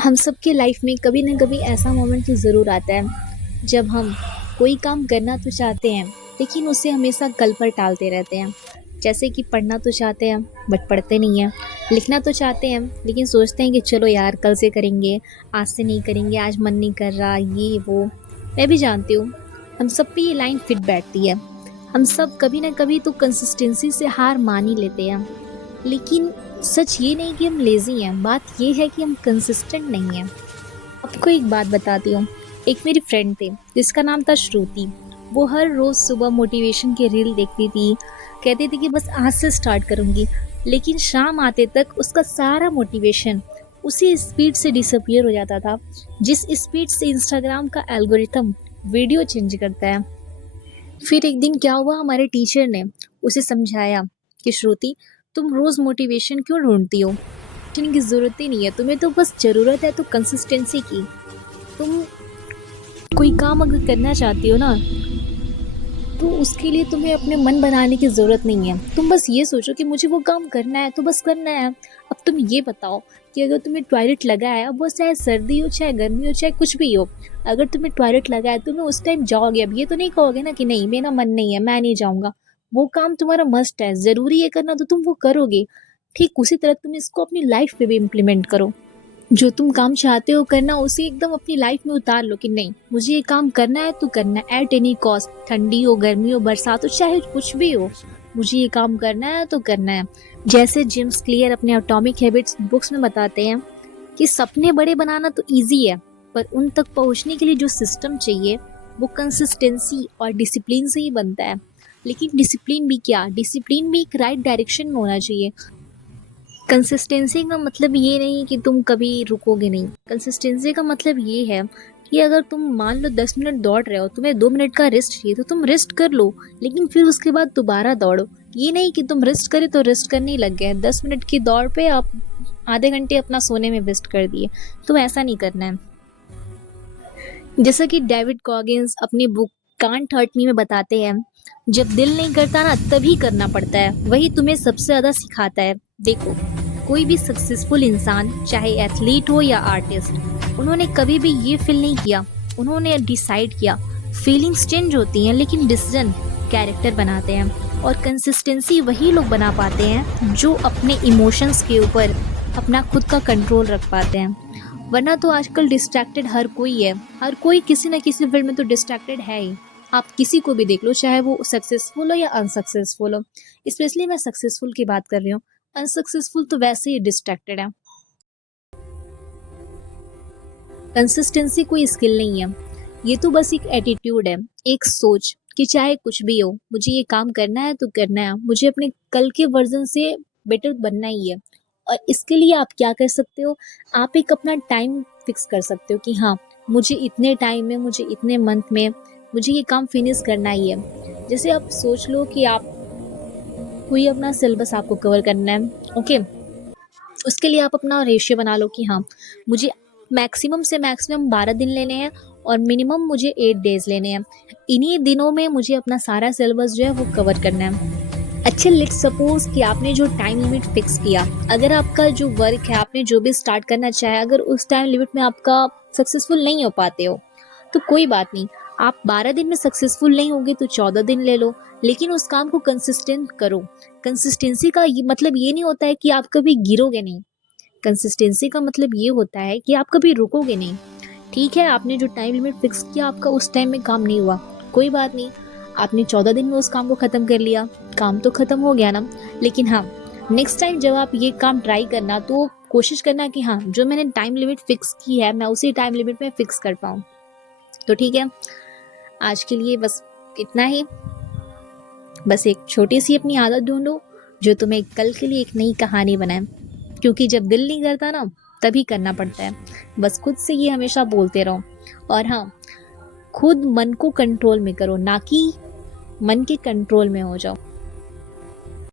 हम सबके लाइफ में कभी न कभी ऐसा मोमेंट ज़रूर आता है जब हम कोई काम करना तो चाहते हैं लेकिन उसे हमेशा कल पर टालते रहते हैं। जैसे कि पढ़ना तो चाहते हैं बट पढ़ते नहीं हैं, लिखना तो चाहते हैं लेकिन सोचते हैं कि चलो यार कल से करेंगे, आज से नहीं करेंगे, आज मन नहीं कर रहा, ये वो। मैं भी जानती हूँ, हम सब पे ये लाइन फिट बैठती है। हम सब कभी ना कभी तो कंसिस्टेंसी से हार मान ही लेते हैं, लेकिन सच ये नहीं कि हम लेज़ी हैं, बात ये है कि हम कंसिस्टेंट नहीं हैं। आपको एक बात बताती हूँ, एक मेरी फ्रेंड थी जिसका नाम था श्रुति। वो हर रोज़ सुबह मोटिवेशन के रील देखती थी, कहती थी कि बस आज से स्टार्ट करूँगी, लेकिन शाम आते तक उसका सारा मोटिवेशन उसी स्पीड से डिसअपीयर हो जाता था जिस स्पीड से इंस्टाग्राम का एल्गोरिथम वीडियो चेंज करता है। फिर एक दिन क्या हुआ, हमारे टीचर ने उसे समझाया कि श्रुति, तुम रोज़ मोटिवेशन क्यों ढूंढती हो? मोटिवेशन की ज़रूरत ही नहीं है, तुम्हें तो बस ज़रूरत है तो कंसिस्टेंसी की। तुम कोई काम अगर करना चाहती हो ना, तो उसके लिए तुम्हें अपने मन बनाने की ज़रूरत नहीं है। तुम बस ये सोचो कि मुझे वो काम करना है तो बस करना है। अब तुम ये बताओ कि अगर तुम्हें टॉयलेट लगा है, अब वो चाहे सर्दी हो, चाहे गर्मी हो, चाहे कुछ भी हो, अगर तुम्हें टॉयलेट लगा है, तुम्हें उस टाइम जाओगे। अब ये तो नहीं कहोगे ना कि नहीं मेरा मन नहीं है, मैं नहीं जाऊँगा। वो काम तुम्हारा मस्ट है, ज़रूरी है करना, तो तुम वो करोगे। ठीक उसी तरह तुम इसको अपनी लाइफ़ पे भी इम्प्लीमेंट करो। जो तुम काम चाहते हो करना, उसे एकदम अपनी लाइफ में उतार लो कि नहीं मुझे ये काम करना है तो करना है, एट एनी कॉस्ट। ठंडी हो, गर्मी हो, बरसात हो, चाहे कुछ भी हो, मुझे ये काम करना है तो करना है। जैसे जेम्स क्लियर अपने एटॉमिक हैबिट्स बुक्स में बताते हैं कि सपने बड़े बनाना तो ईजी है, पर उन तक पहुंचने के लिए जो सिस्टम चाहिए वो कंसिस्टेंसी और डिसिप्लिन से ही बनता है। लेकिन डिसिप्लिन भी क्या, डिसिप्लिन भी एक राइट डायरेक्शन में होना चाहिए। कंसिस्टेंसी का मतलब ये नहीं कि तुम कभी रुकोगे नहीं। कंसिस्टेंसी का मतलब ये है कि अगर तुम मान लो 10 मिनट दौड़ रहे हो, तुम्हें 2 मिनट का रेस्ट चाहिए तो तुम रेस्ट कर लो, लेकिन फिर उसके बाद दोबारा दौड़ो। ये नहीं कि तुम रेस्ट करे तो रेस्ट करने ही लग गए, 10 मिनट की दौड़ पे आप आधे घंटे अपना सोने में वेस्ट कर दिए। तो ऐसा नहीं करना है। जैसा कि डेविड कॉगिंस अपनी बुक कांट हर्ट मी में बताते हैं, जब दिल नहीं करता ना तभी करना पड़ता है, वही तुम्हें सबसे ज़्यादा सिखाता है। देखो, कोई भी सक्सेसफुल इंसान, चाहे एथलीट हो या आर्टिस्ट, उन्होंने कभी भी ये फील नहीं किया, उन्होंने डिसाइड किया। फीलिंग्स चेंज होती हैं लेकिन डिसीजन कैरेक्टर बनाते हैं। और कंसिस्टेंसी वही लोग बना पाते हैं जो अपने इमोशंस के ऊपर अपना खुद का कंट्रोल रख पाते हैं। वरना तो आजकल डिस्ट्रैक्टेड हर कोई है, हर कोई किसी न किसी फील्ड में तो डिस्ट्रैक्टेड है ही। आप किसी को भी देख लो, चाहे वो सक्सेसफुल हो या अनसक्सेसफुल हो। स्पेशली मैं सक्सेसफुल की बात कर रही हूँ, अनसक्सेसफुल तो वैसे ही डिस्ट्रैक्टेड है। कंसिस्टेंसी कोई स्किल नहीं है, ये तो बस एक एटीट्यूड है, एक सोच कि चाहे कुछ भी हो, मुझे ये काम करना है तो करना है, मुझे अपने कल के वर्जन से बेटर बनना ही है। और इसके लिए आप क्या कर सकते हो, आप एक अपना टाइम फिक्स कर सकते हो कि हाँ, मुझे इतने टाइम में, मुझे इतने मंथ में मुझे ये काम फिनिश करना ही है। जैसे आप सोच लो कि आप कोई अपना सिलेबस आपको कवर करना है, ओके। उसके लिए आप अपना रेशियो बना लो कि हाँ, मुझे मैक्सिमम से मैक्सिमम 12 दिन लेने हैं और मिनिमम मुझे 8 डेज लेने हैं। इन्हीं दिनों में मुझे अपना सारा सिलेबस जो है वो कवर करना है। अच्छा, लेट्स सपोज कि आपने जो टाइम लिमिट फिक्स किया, अगर आपका जो वर्क है, आपने जो भी स्टार्ट करना चाहे, अगर उस टाइम लिमिट में आपका सक्सेसफुल नहीं हो पाते हो तो कोई बात नहीं। आप 12 दिन में सक्सेसफुल नहीं होगे तो 14 दिन ले लो, लेकिन उस काम को कंसिस्टेंट करो। कंसिस्टेंसी का ये मतलब ये नहीं होता है कि आप कभी गिरोगे नहीं। कंसिस्टेंसी का मतलब ये होता है कि आप कभी रुकोगे नहीं। ठीक है, आपने जो टाइम लिमिट फिक्स किया, आपका उस टाइम में काम नहीं हुआ, कोई बात नहीं। आपने 14 दिन में उस काम को ख़त्म कर लिया, काम तो ख़त्म हो गया ना। लेकिन हाँ, नेक्स्ट टाइम जब आप ये काम ट्राई करना तो कोशिश करना कि हाँ, जो मैंने टाइम लिमिट फिक्स की है मैं उसी टाइम लिमिट में फिक्स कर पाऊँ। तो ठीक है, आज के लिए बस इतना ही। बस एक छोटी सी अपनी आदत ढूंढो जो तुम्हें कल के लिए एक नई कहानी बनाए, क्योंकि जब दिल नहीं करता ना तभी करना पड़ता है। बस खुद से ये हमेशा बोलते रहो। और हाँ, खुद मन को कंट्रोल में करो, ना कि मन के कंट्रोल में हो जाओ।